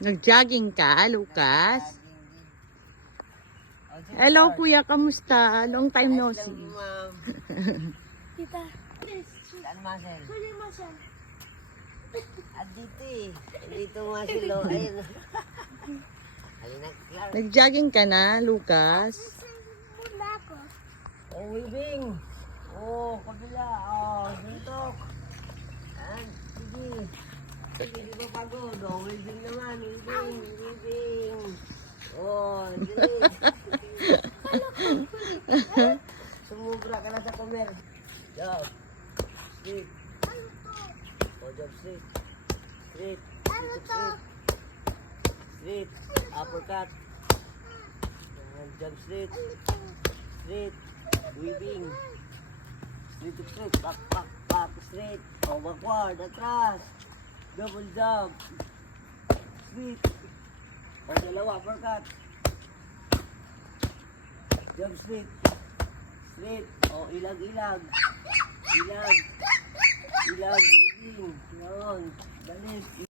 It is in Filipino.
Nag-jogging ka, Lucas? Hello, kuya. Kamusta? Long time no see. Tita. Saan Marcel? Huli Marcel. At dito eh. Dito Marcel oh. Ayun. Ayun na. Nag-jogging ka na, Lucas? Muna ako. Oh, weaving. Oh, kabila. Oh, suntok. Ayan. Sige. Sige, di ba pagod? Oh, weaving naman. Weaving. Weaving. Oh, sige. Sumubra ka na sa comer. Job. Straight. Oh, job straight. Straight. Straight. Straight. Uppercut. And jump straight. Straight. Weaving. Straight to straight. Back, back, back. Straight. Oh, backward. Atras. Double jump. Straight. Oh, dalawa. Uppercut. Jump straight. Straight. Oh, ilag, ilag. Ilag. Ilag. Weaving. Yun. Balik.